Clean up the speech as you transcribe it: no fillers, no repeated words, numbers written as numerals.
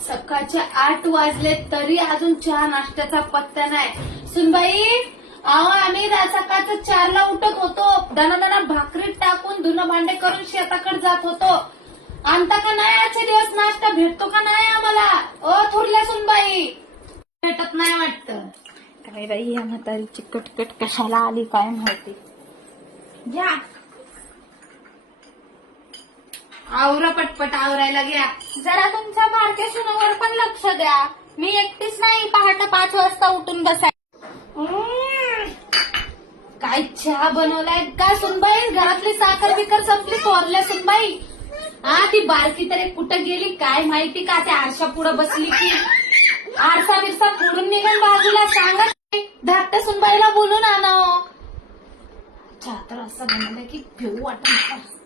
सकाळचे 8 वाजले तरी अजून चहा नाश्त्याचा पत्ता नाही. सुनबाई, अहो आम्ही सकाळचं 4ला उठत होतो, दणादणा भाकरीत टाकून धुणं भांडे करून शेताकडे जात होतो. आणता का नाही आजचे दिवस नाश्ता? भेटतो का नाही आम्हाला? ओ थोरल्या सुनबाई, भेटत नाही वाटतं. काय बाई या म्हातारीची कटकट कशाला आली काय माहिती. घ्या आवरा, पटपट आवरायला घ्या. जरा तुमच्या बारक्या सुनावर पण लक्ष द्या. मी एकटीच नाही पहाटे 5 वाजता उठून बसाय. काय चहा बनवलाय का सुनबाई? घरातली साखर बिकर संपली थोरल्या सुनबाई. ती बारकी तरी कुठं गेली काय माहिती? का त्या आरशा पुढे बसली की आरसा बिरसा फोडून निघून बाजूला. सांगा धाकट्या सुनबाईला बोलून आणावं. चहा तर असं बनवलंय की घेऊ वाटत.